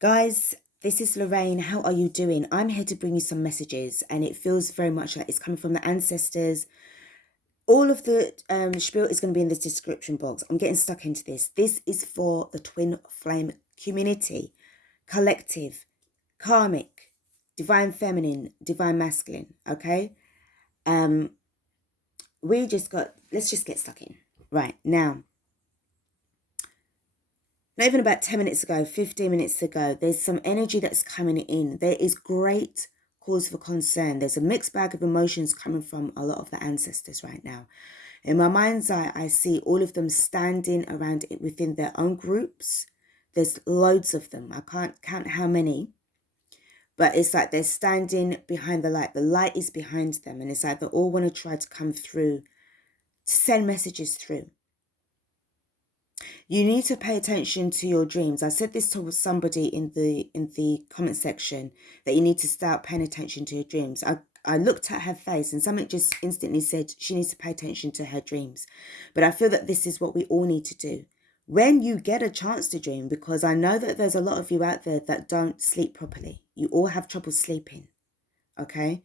Guys, this is Lorraine. How are you doing? I'm here to bring you some messages, and it feels very much like it's coming from the ancestors. All of the spiel is going to be in the description box. I'm getting stuck into this. This is for the twin flame community, collective, karmic, divine feminine, divine masculine. Okay. Let's just get stuck in right now. Not even about 10 minutes ago, 15 minutes ago, there's some energy that's coming in. There is great cause for concern. There's a mixed bag of emotions coming from a lot of the ancestors right now. In my mind's eye, I see all of them standing around it within their own groups. There's loads of them. I can't count how many. But it's like they're standing behind the light. The light is behind them. And it's like they all want to try to come through, to send messages through. You need to pay attention to your dreams. I said this to somebody in the comment section, that you need to start paying attention to your dreams. I looked at her face and something just instantly said she needs to pay attention to her dreams. But I feel that this is what we all need to do. When you get a chance to dream, because I know that there's a lot of you out there that don't sleep properly. You all have trouble sleeping, okay?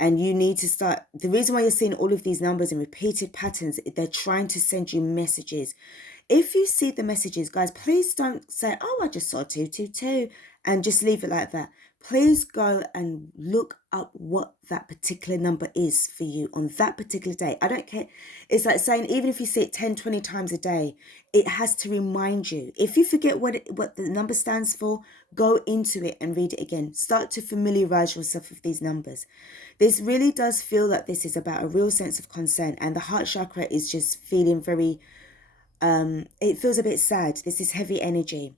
And you need to start. The reason why you're seeing all of these numbers in repeated patterns, they're trying to send you messages. If you see the messages, guys, please don't say, oh, I just saw 222 and just leave it like that. Please go and look up what that particular number is for you on that particular day. I don't care. It's like saying, even if you see it 10, 20 times a day, it has to remind you. If you forget what the number stands for, go into it and read it again. Start to familiarize yourself with these numbers. This really does feel like this is about a real sense of concern, and the heart chakra is just feeling very, it feels a bit sad. This is heavy energy.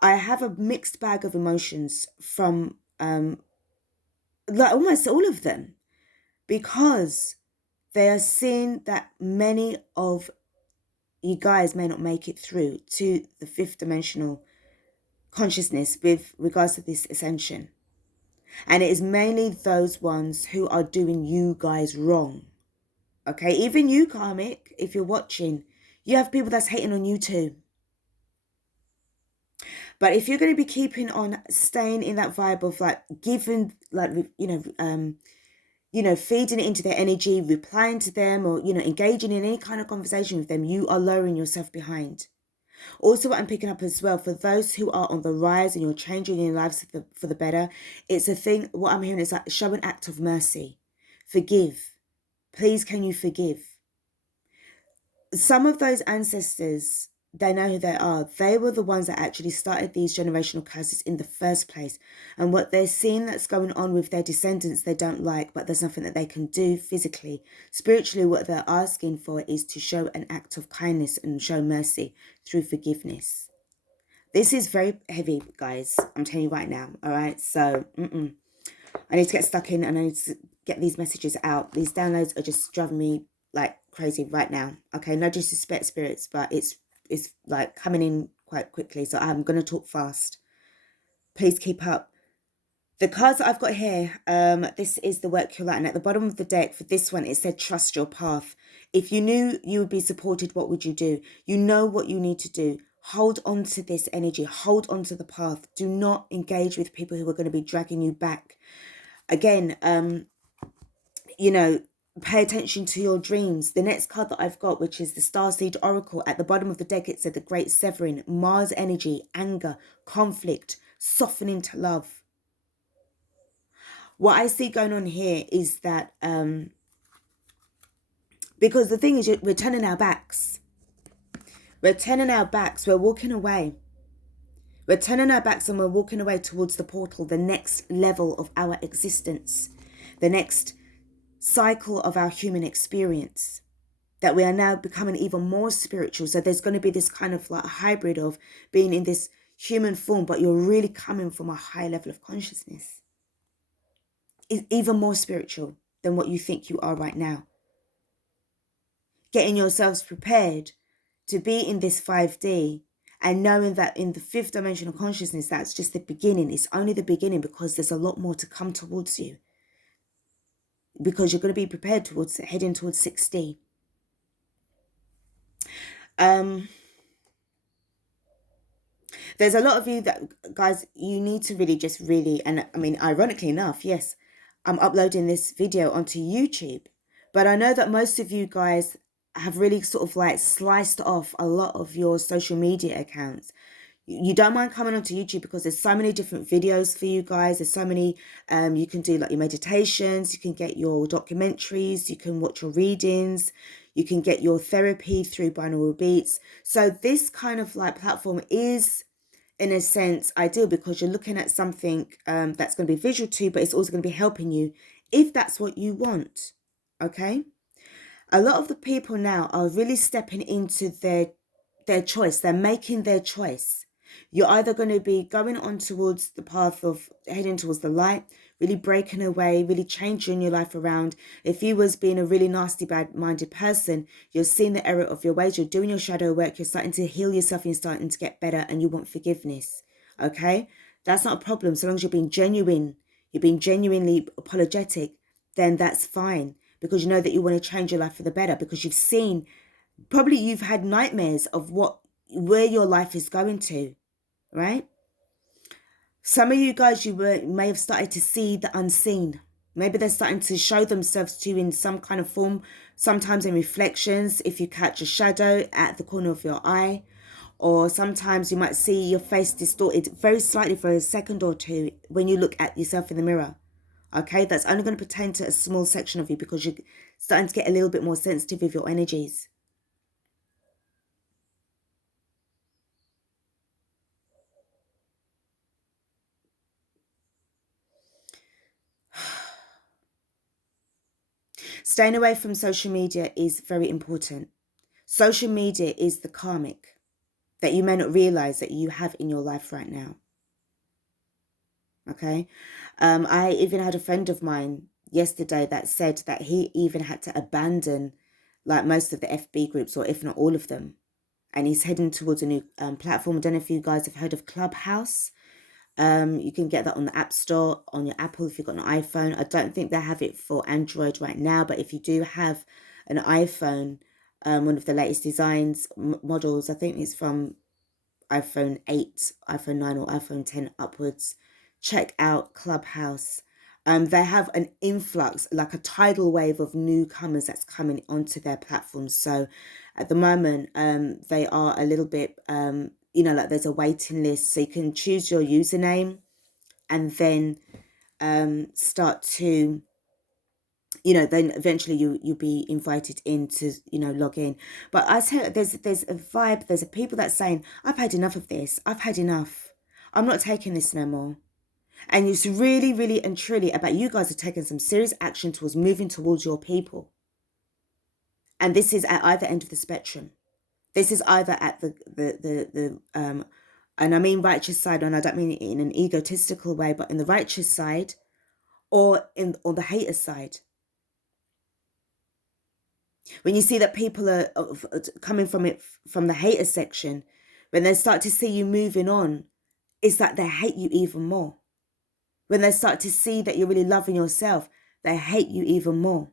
I have a mixed bag of emotions from like almost all of them, because they are seeing that many of you guys may not make it through to the fifth dimensional consciousness with regards to this ascension. And it is mainly those ones who are doing you guys wrong. Okay, even you, Karmic, if you're watching, you have people that's hating on you too. But if you're going to be keeping on staying in that vibe of like giving, like, feeding it into their energy, replying to them, or, engaging in any kind of conversation with them, you are lowering yourself behind. Also, what I'm picking up as well, for those who are on the rise and you're changing your lives for the better, it's a thing, what I'm hearing is like, show an act of mercy. Forgive. Please, can you forgive? Some of those ancestors, they know who they are. They were the ones that actually started these generational curses in the first place. And what they're seeing that's going on with their descendants, they don't like, but there's nothing that they can do physically. Spiritually, what they're asking for is to show an act of kindness and show mercy through forgiveness. This is very heavy, guys. I'm telling you right now. All right. So I need to get stuck in, and I need to get these messages out. These downloads are just driving me like crazy right now. Okay, no disrespect, spirits, but it's like coming in quite quickly, so I'm going to talk fast. Please keep up. The cards that I've got here, this is the work your light, and at the bottom of the deck for this one, it said trust your path. If you knew you would be supported, what would you do? You know what you need to do. Hold on to this energy. Hold on to the path. Do not engage with people who are going to be dragging you back. Again, pay attention to your dreams. The next card that I've got, which is the Starseed Oracle, at the bottom of the deck, it said the Great Severing, Mars energy, anger, conflict, softening to love. What I see going on here is that, because the thing is, we're turning our backs. We're turning our backs. We're walking away. We're turning our backs and we're walking away towards the portal, the next level of our existence, the next cycle of our human experience, that we are now becoming even more spiritual. So there's going to be this kind of like a hybrid of being in this human form, but you're really coming from a high level of consciousness. It's even more spiritual than what you think you are right now. Getting yourselves prepared to be in this 5D, and knowing that in the fifth dimensional consciousness, that's just the beginning. It's only the beginning, because there's a lot more to come towards you, because you're going to be prepared towards heading towards 6D. There's a lot of you that, guys, you need to really just really, and I mean, ironically enough, yes, I'm uploading this video onto YouTube, but I know that most of you guys have really sort of like sliced off a lot of your social media accounts. You don't mind coming onto YouTube because there's so many different videos for you guys. There's so many, you can do like your meditations, you can get your documentaries, you can watch your readings, you can get your therapy through binaural beats. So this kind of like platform is, in a sense, ideal because you're looking at something that's going to be visual too, but it's also going to be helping you if that's what you want. Okay. A lot of the people now are really stepping into their choice. They're making their choice. You're either going to be going on towards the path of heading towards the light, really breaking away, really changing your life around. If you was being a really nasty, bad-minded person, you're seeing the error of your ways, you're doing your shadow work, you're starting to heal yourself, you're starting to get better, and you want forgiveness. Okay? That's not a problem. So long as you're being genuine, you're being genuinely apologetic, then that's fine. Because you know that you want to change your life for the better, because you've seen, probably you've had nightmares of where your life is going to, right? Some of you guys, may have started to see the unseen. Maybe they're starting to show themselves to you in some kind of form, sometimes in reflections, if you catch a shadow at the corner of your eye, or sometimes you might see your face distorted very slightly for a second or two when you look at yourself in the mirror. Okay, that's only going to pertain to a small section of you because you're starting to get a little bit more sensitive with your energies. Staying away from social media is very important. Social media is the karmic that you may not realize that you have in your life right now. Okay. I even had a friend of mine yesterday that said that he even had to abandon like most of the FB groups, or if not all of them. And he's heading towards a new platform. I don't know if you guys have heard of Clubhouse. You can get that on the App Store, on your Apple if you've got an iPhone. I don't think they have it for Android right now, but if you do have an iPhone, one of the latest designs, models, I think it's from iPhone 8, iPhone 9 or iPhone 10 upwards, check out Clubhouse. They have an influx, like a tidal wave of newcomers that's coming onto their platforms. So at the moment, they are a little bit, like there's a waiting list. So you can choose your username and then start to, then eventually you'll be invited in to, log in. But I tell you, there's a vibe, there's a people that's saying, I've had enough of this. I've had enough. I'm not taking this no more. And it's really, really and truly about you guys are taking some serious action towards moving towards your people. And this is at either end of the spectrum. This is either at the and I mean righteous side, and I don't mean it in an egotistical way, but in the righteous side, or on the hater side. When you see that people are coming from the hater section, when they start to see you moving on, it's like they hate you even more. When they start to see that you're really loving yourself, they hate you even more.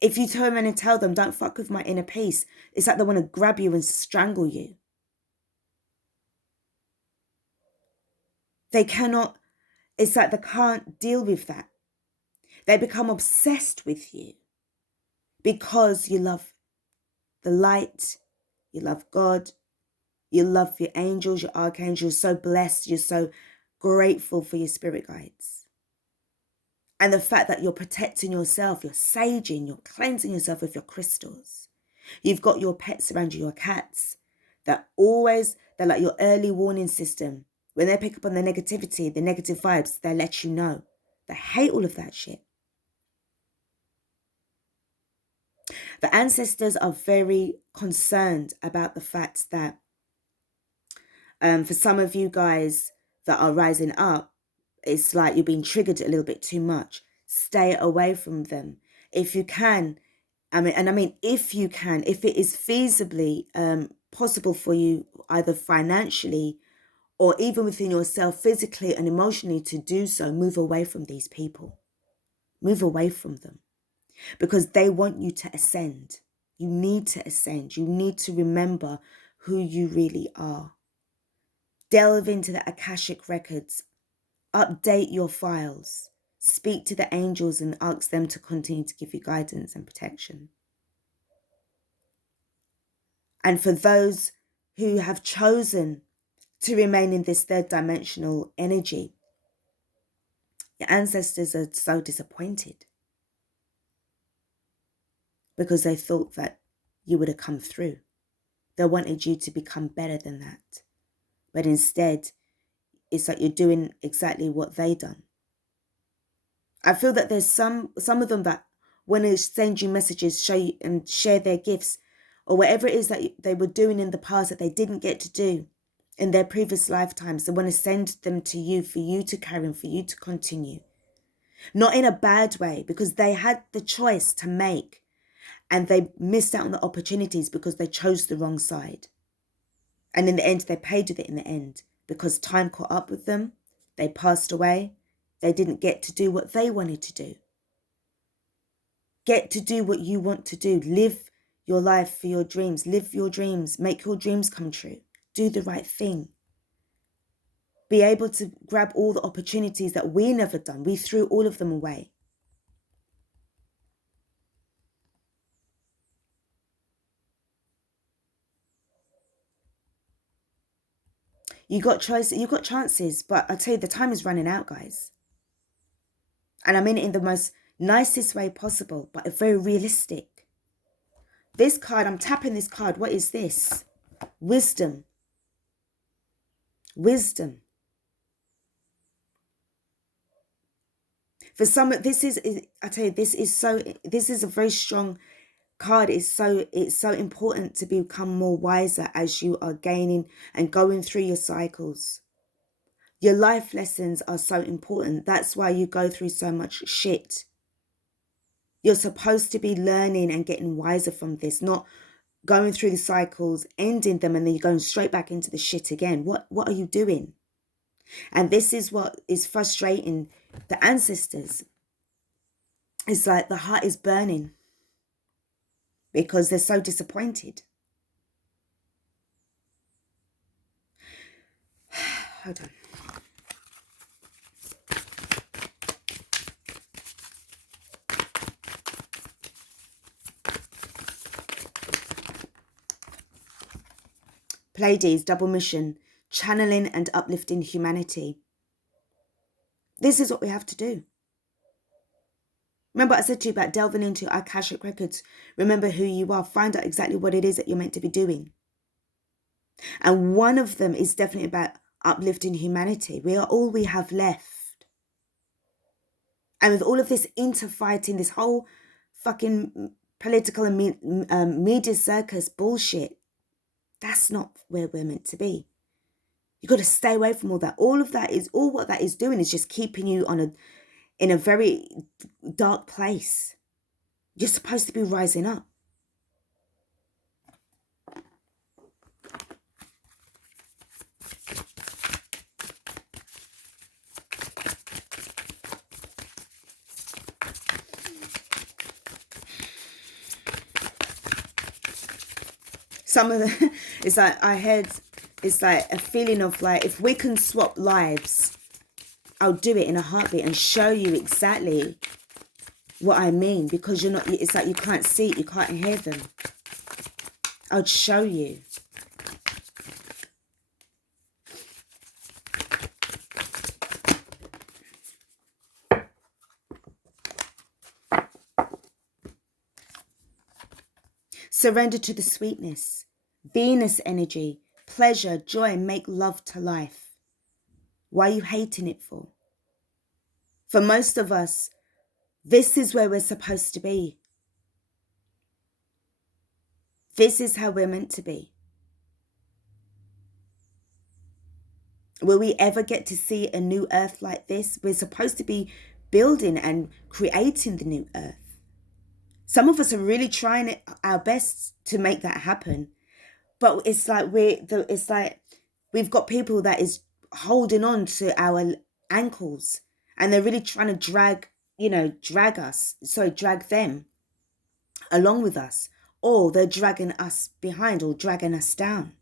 If you turn around and tell them, don't fuck with my inner peace, it's like they want to grab you and strangle you. They cannot, it's like they can't deal with that. They become obsessed with you because you love the light, you love God, you love your angels, your archangels. You're so blessed. You're so grateful for your spirit guides. And the fact that you're protecting yourself, you're saging, you're cleansing yourself with your crystals. You've got your pets around you, your cats, they're like your early warning system. When they pick up on the negativity, the negative vibes, they let you know. They hate all of that shit. The ancestors are very concerned about the fact that for some of you guys that are rising up, it's like you're being triggered a little bit too much. Stay away from them. If you can, if you can, if it is feasibly possible for you, either financially or even within yourself, physically and emotionally, to do so, move away from these people. Move away from them. Because they want you to ascend. You need to ascend. You need to remember who you really are. Delve into the Akashic records. Update your files. Speak to the angels and ask them to continue to give you guidance and protection. And for those who have chosen to remain in this third dimensional energy, your ancestors are so disappointed because they thought that you would have come through. They wanted you to become better than that. But instead, it's like you're doing exactly what they done. I feel that there's some of them that when they send you messages, show you and share their gifts or whatever it is that they were doing in the past that they didn't get to do in their previous lifetimes, they want to send them to you for you to carry and for you to continue. Not in a bad way, because they had the choice to make and they missed out on the opportunities because they chose the wrong side. And in the end, they paid with it in the end because time caught up with them. They passed away. They didn't get to do what they wanted to do. Get to do what you want to do. Live your life for your dreams. Live your dreams. Make your dreams come true. Do the right thing. Be able to grab all the opportunities that we never done. We threw all of them away. You got choices, you got chances, but I tell you, the time is running out, guys. And I mean it in the most nicest way possible, but very realistic. This card, I'm tapping this card. What is this? Wisdom. Wisdom. For some, this is, I tell you, this is a very strong card. It's so important to become more wiser as you are gaining and going through your cycles. Your life lessons are so important. That's why you go through so much shit. You're supposed to be learning and getting wiser from this, not going through the cycles, ending them, and then you're going straight back into the shit again. What are you doing? And this is what is frustrating the ancestors. It's like the heart is burning because they're so disappointed. Hold on. Pleiades, double mission, channeling and uplifting humanity. This is what we have to do. Remember I said to you about delving into Akashic records. Remember who you are. Find out exactly what it is that you're meant to be doing. And one of them is definitely about uplifting humanity. We are all we have left. And with all of this interfighting, this whole fucking political and media circus bullshit, that's not where we're meant to be. You got to stay away from all that. All what that is doing is just keeping you in a very dark place. You're supposed to be rising up. Some of the, it's like it's like a feeling of like, if we can swap lives, I'll do it in a heartbeat and show you exactly what I mean, because you're not, it's like you can't see it, you can't hear them. I'll show you. Surrender to the sweetness, Venus energy, pleasure, joy, make love to life. Why are you hating it for? For most of us, this is where we're supposed to be. This is how we're meant to be. Will we ever get to see a new earth like this? We're supposed to be building and creating the new earth. Some of us are really trying our best to make that happen. But it's like we've got people that is holding on to our ankles, and they're really trying to drag them along with us, or they're dragging us behind or dragging us down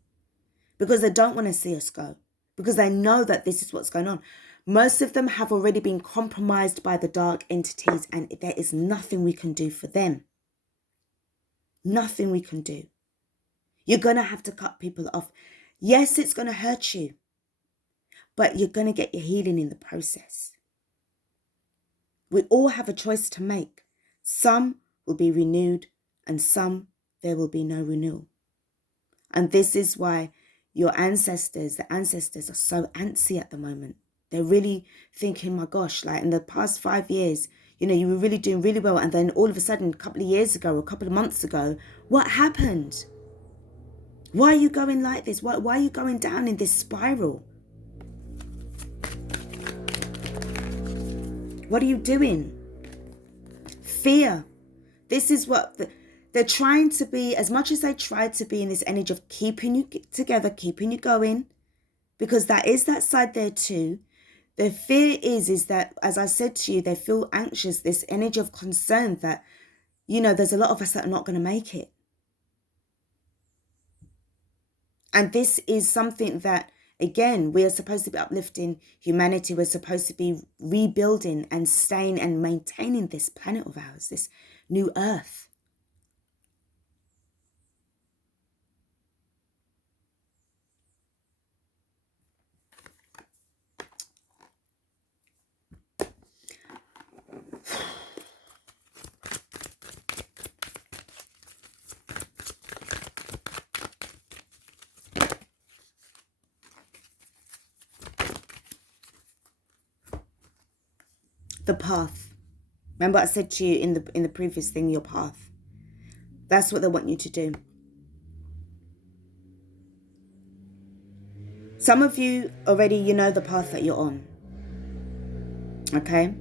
because they don't want to see us go. because they know that this is what's going on. Most of them have already been compromised by the dark entities, and there is nothing we can do for them. Nothing we can do. You're going to have to cut people off. Yes, it's going to hurt you, but you're going to get your healing in the process. We all have a choice to make. Some will be renewed, and some there will be no renewal. And this is why your ancestors, the ancestors, are so antsy at the moment. They're really thinking, my gosh, like in the past 5 years, you know, you were really doing really well. And then all of a sudden, a couple of years ago, or a couple of months ago, what happened? Why are you going like this? Why are you going down in this spiral? What are you doing? Fear. This is what they're trying to be, as much as they try to be in this energy of keeping you together, keeping you going, because that is that side there too. The fear is that, as I said to you, they feel anxious, this energy of concern that, you know, there's a lot of us that are not going to make it. And this is something that, again, we are supposed to be uplifting humanity. We're supposed to be rebuilding and staying and maintaining this planet of ours, this new earth. The path. Remember I said to you in the previous thing, your path. That's what they want you to do. Some of you already, you know the path that you're on. Okay?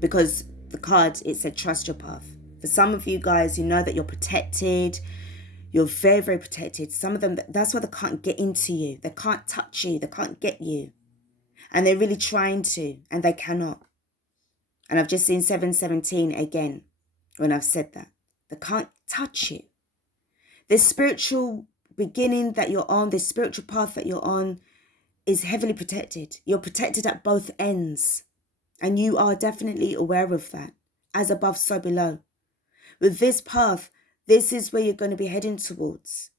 Because the card, it said trust your path. For some of you guys, you know that you're protected. You're very, very protected. Some of them, that's why they can't get into you. They can't touch you. They can't get you. And they're really trying to, and they cannot. And I've just seen 717 again when I've said that. They can't touch you. This spiritual beginning that you're on, this spiritual path that you're on is heavily protected. You're protected at both ends. And you are definitely aware of that. As above, so below. With this path, this is where you're going to be heading towards.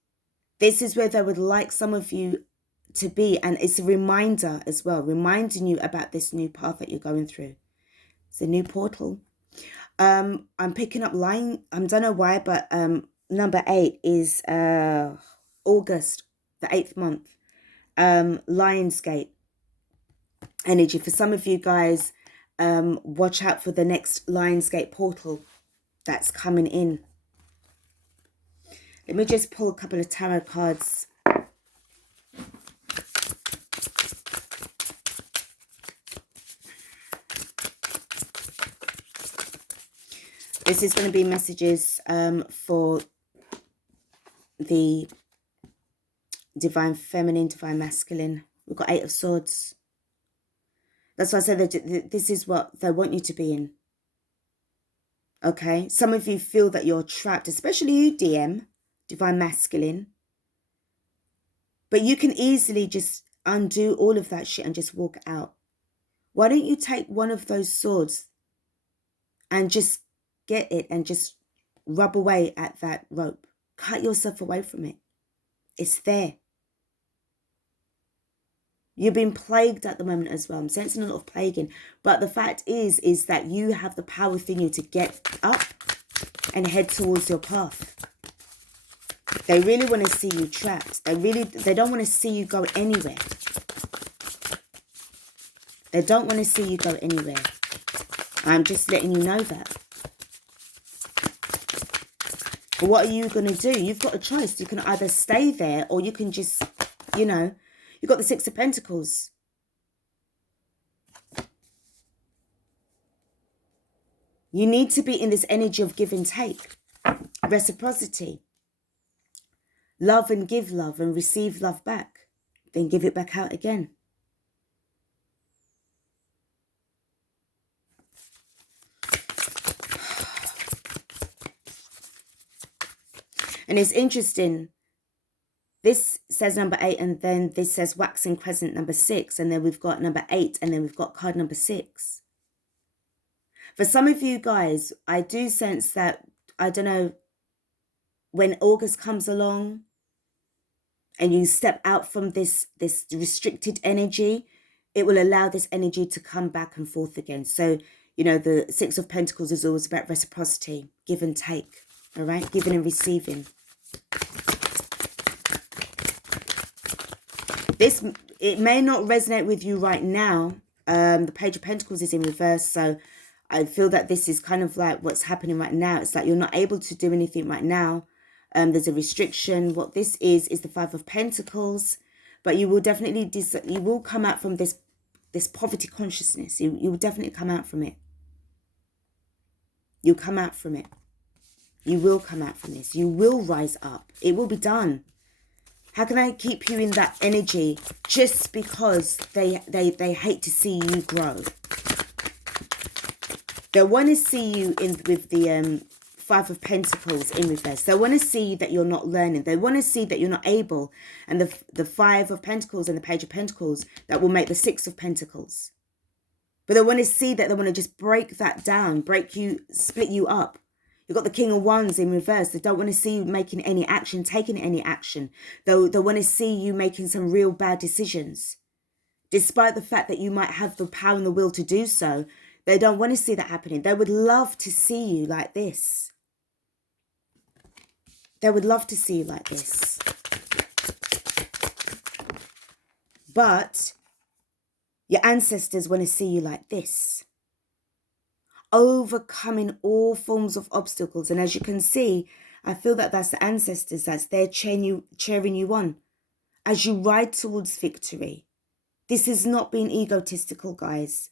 This is where they would like some of you to be. And it's a reminder as well, reminding you about this new path that you're going through. It's a new portal. I'm picking up line. I don't know why, but number 8 is August, the 8th month. Lionsgate energy. For some of you guys, watch out for the next Lionsgate portal that's coming in. Let me just pull a couple of tarot cards. This is going to be messages for the divine feminine, divine masculine. We've got 8 of Swords. That's why I said that this is what they want you to be in. Okay? Some of you feel that you're trapped, especially you, DM, divine masculine. But you can easily just undo all of that shit and just walk out. Why don't you take one of those swords and just get it and just rub away at that rope? Cut yourself away from it. It's there. You've been plagued at the moment as well. I'm sensing a lot of plaguing. But the fact is that you have the power within you to get up and head towards your path. They really want to see you trapped. They don't want to see you go anywhere. They don't want to see you go anywhere. I'm just letting you know that. But what are you going to do? You've got a choice. You can either stay there or you can just, you know, you've got the 6 of Pentacles. You need to be in this energy of give and take. Reciprocity. Love and give love and receive love back. Then give it back out again. And it's interesting This says number 8, and then this says waxing crescent number 6, and then we've got number 8, and then we've got card number 6. For some of you guys, I do sense that, I don't know, when August comes along and you step out from this restricted energy, it will allow this energy to come back and forth again. So, you know, the 6 of Pentacles is always about reciprocity, give and take, all right? Giving and receiving. It may not resonate with you right now. The Page of Pentacles is in reverse, so I feel that this is kind of like what's happening right now. It's like you're not able to do anything right now. There's a restriction. What this is the 5 of Pentacles, but you will definitely you will come out from this poverty consciousness. You will definitely come out from it. You'll come out from it. You will come out from this. You will rise up. It will be done. How can I keep you in that energy just because they hate to see you grow? They want to see you in with the 5 of Pentacles in reverse. They want to see that you're not learning. They want to see that you're not able. And the 5 of Pentacles and the Page of Pentacles, that will make the 6 of Pentacles. But they want to see that, they want to just break that down, break you, split you up. You've got the King of Wands in reverse. They don't want to see you making any action, taking any action. They want to see you making some real bad decisions. Despite the fact that you might have the power and the will to do so, they don't want to see that happening. They would love to see you like this. They would love to see you like this. But your ancestors want to see you like this. Overcoming all forms of obstacles. And as you can see, I feel that that's the ancestors. That's their cheering you on as you ride towards victory. This is not being egotistical, guys.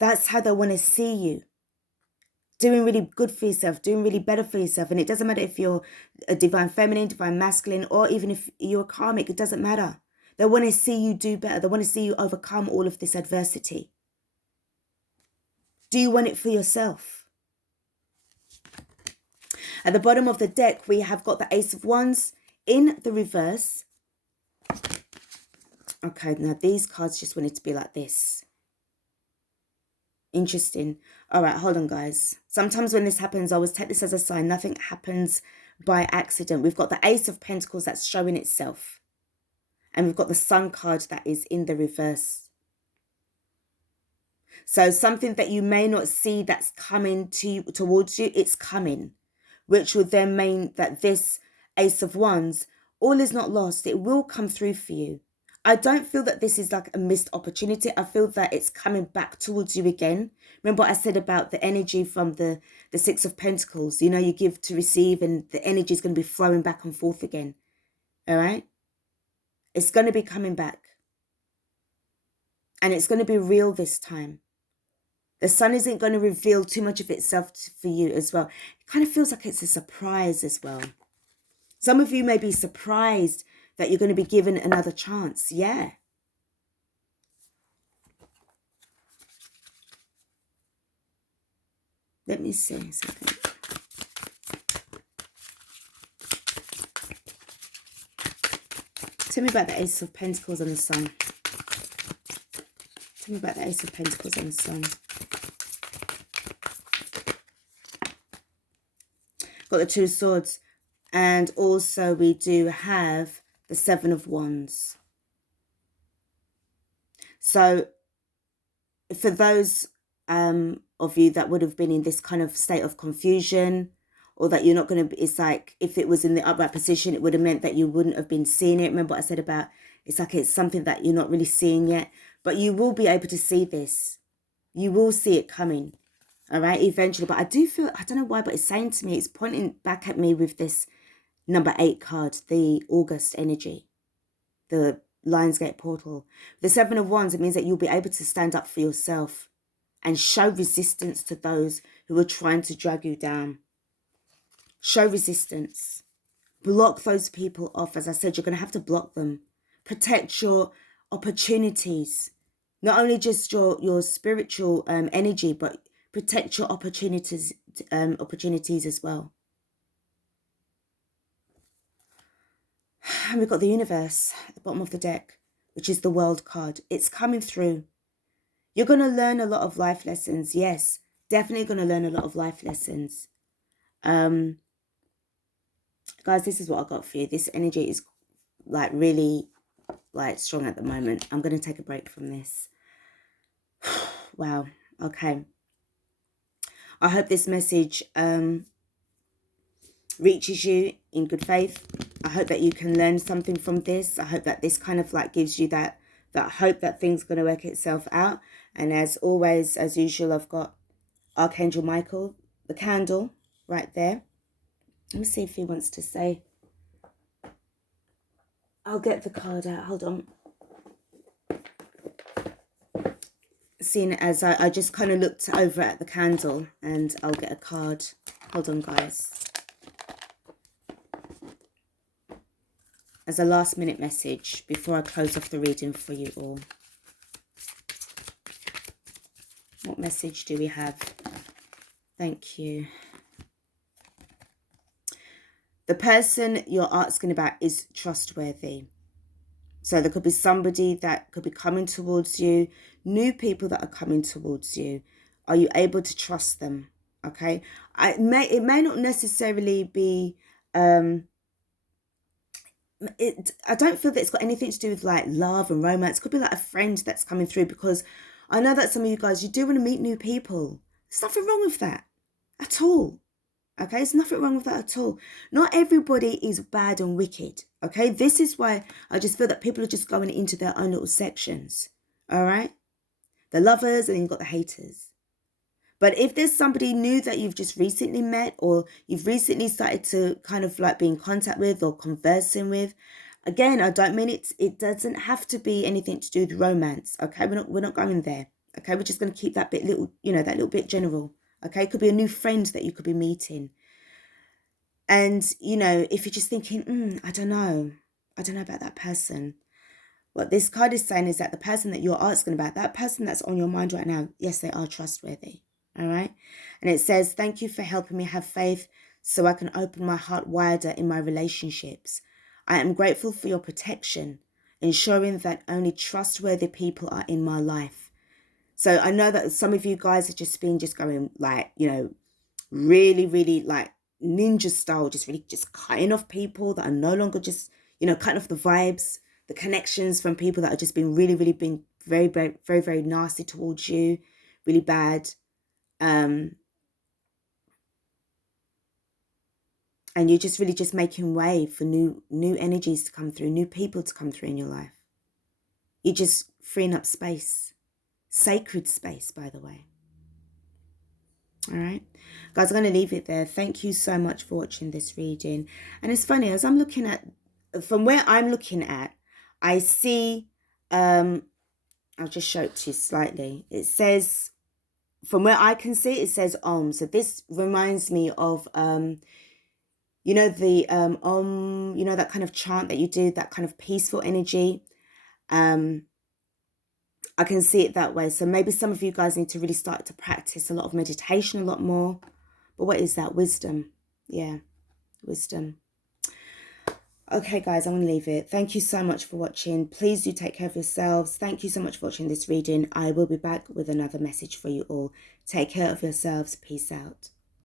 That's how they want to see you. Doing really good for yourself, doing really better for yourself. And it doesn't matter if you're a divine feminine, divine masculine, or even if you're a karmic, it doesn't matter. They want to see you do better. They want to see you overcome all of this adversity. Do you want it for yourself? At the bottom of the deck, we have got the Ace of Wands in the reverse. Okay, now these cards just wanted to be like this. Interesting. All right, hold on, guys. Sometimes when this happens, I always take this as a sign. Nothing happens by accident. We've got the Ace of Pentacles that's showing itself. And we've got the Sun card that is in the reverse. So something that you may not see that's coming towards you, it's coming. Which would then mean that this Ace of Wands, all is not lost. It will come through for you. I don't feel that this is like a missed opportunity. I feel that it's coming back towards you again. Remember what I said about the energy from the 6 of Pentacles? You know, you give to receive and the energy is going to be flowing back and forth again. All right? It's going to be coming back. And it's going to be real this time. The sun isn't going to reveal too much of itself for you as well. It kind of feels like it's a surprise as well. Some of you may be surprised that you're going to be given another chance. Yeah. Let me see something. Tell me about the Ace of Pentacles and the Sun. Tell me about the Ace of Pentacles and the Sun. Got the 2 of Swords. And also we do have the 7 of Wands. So for those of you that would have been in this kind of state of confusion, or that you're not going to be, it's like if it was in the upright position, it would have meant that you wouldn't have been seeing it. Remember what I said about, it's like it's something that you're not really seeing yet, but you will be able to see this. You will see it coming, all right, eventually. But I do feel, I don't know why, but it's saying to me, it's pointing back at me with this number 8 card, the August energy, the Lionsgate portal. The 7 of Wands, it means that you'll be able to stand up for yourself and show resistance to those who are trying to drag you down. Show resistance. Block those people off. As I said, you're going to have to block them. Protect your opportunities. Not only just your spiritual energy, but protect your opportunities as well. And we've got the universe at the bottom of the deck, which is the world card. It's coming through. You're going to learn a lot of life lessons. Yes, definitely going to learn a lot of life lessons. Guys, this is what I got for you. This energy is like really like strong at the moment. I'm going to take a break from this. Wow. Okay. I hope this message reaches you in good faith. I hope that you can learn something from this. I hope that this kind of like gives you that hope that things are going to work itself out. And as always, as usual, I've got Archangel Michael, the candle right there. Let me see if he wants to say. I'll get the card out. Hold on. Seeing as I just kind of looked over at the candle, and I'll get a card. Hold on, guys. As a last minute message before I close off the reading for you all. What message do we have? Thank you. The person you're asking about is trustworthy. So there could be somebody that could be coming towards you, new people that are coming towards you. Are you able to trust them? Okay. It may not necessarily be, I don't feel that it's got anything to do with like love and romance. It could be like a friend that's coming through, because I know that some of you guys, you do want to meet new people. There's nothing wrong with that at all. Okay, there's nothing wrong with that at all. Not everybody is bad and wicked. Okay, this is why I just feel that people are just going into their own little sections. All right, the lovers, and then you've got the haters. But if there's somebody new that you've just recently met, or you've recently started to kind of like be in contact with or conversing with, again, I don't mean it doesn't have to be anything to do with romance. Okay, we're not going there. Okay, we're just going to keep that bit little, that little bit general. Okay, it could be a new friend that you could be meeting. And, if you're just thinking, I don't know about that person. What this card is saying is that the person that you're asking about, that person that's on your mind right now, yes, they are trustworthy. All right. And it says, thank you for helping me have faith so I can open my heart wider in my relationships. I am grateful for your protection, ensuring that only trustworthy people are in my life. So I know that some of you guys are just going like, really, really like ninja style, just really just cutting off people that are no longer just, cutting off the vibes, the connections from people that are just been really, really being very, very, very, very nasty towards you, really bad. And you're just really just making way for new energies to come through, new people to come through in your life. You're just freeing up space. Sacred space, by the way. All right, guys, I'm going to leave it there. Thank you so much for watching this reading. And it's funny, as I'm looking at, from where I'm looking at, I see, I'll just show it to you slightly. It says, from where I can see, it says Om. So this reminds me of, the Om, that kind of chant that you do, that kind of peaceful energy. I can see it that way. So maybe some of you guys need to really start to practice a lot of meditation a lot more. But what is that? Wisdom. Yeah, wisdom. Okay, guys, I'm going to leave it. Thank you so much for watching. Please do take care of yourselves. Thank you so much for watching this reading. I will be back with another message for you all. Take care of yourselves. Peace out.